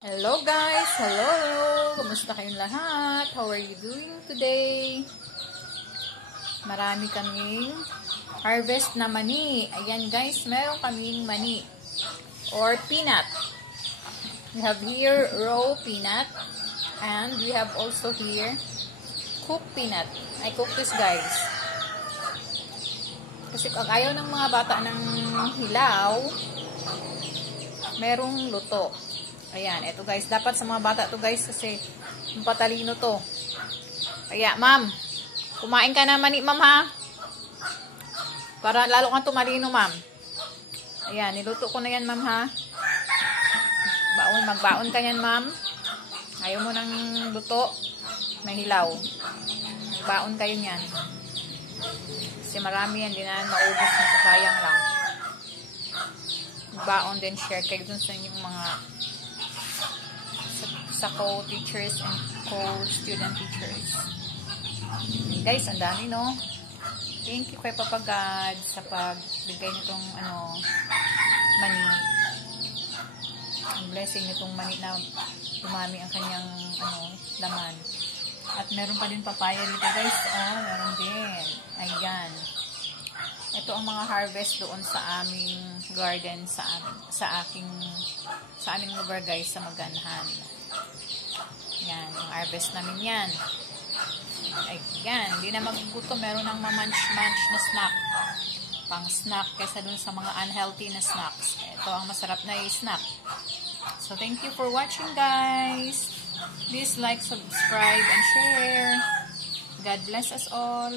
Hello guys! Hello! Kumusta kayong lahat? How are you doing today? Marami kaming harvest na mani. Ayan guys, meron kaming mani or peanut. We have here raw peanut and we have also here cooked peanut. I cook this guys. Kasi pag ayaw ng mga bata ng hilaw, merong luto. Ayan, ito guys. Dapat sa mga bata to guys kasi patalino to. Kaya, ma'am, kumain ka na mani, ma'am ha? Para lalo kang tumalino, ma'am. Ayan, niluto ko na yan, ma'am ha? Magbaon ka yan, ma'am. Ayaw mo ng luto, may hilaw. Magbaon kayo yan. Kasi marami yan, di na maubos na sayang lang. Magbaon din, share kayo dun sa inyong mga sa co-teachers and co-student teachers. And guys, ang dami, no? Thank you kay Papa God sa pagbigay nitong mani. Ang blessing nitong mani na dumami ang kanyang laman. At meron pa din papaya dito, guys. Oh, meron din. Ayan. Ito ang mga harvest doon sa aming garden, sa aming lugar, guys, sa Maganhan. Yan, yung harvest namin yan. Ayan, hindi na magugutom. Meron ng mamunch-munch na snack. Pang snack kaysa dun sa mga unhealthy na snacks. Ito ang masarap na snack. So, thank you for watching, guys. Please like, subscribe, and share. God bless us all.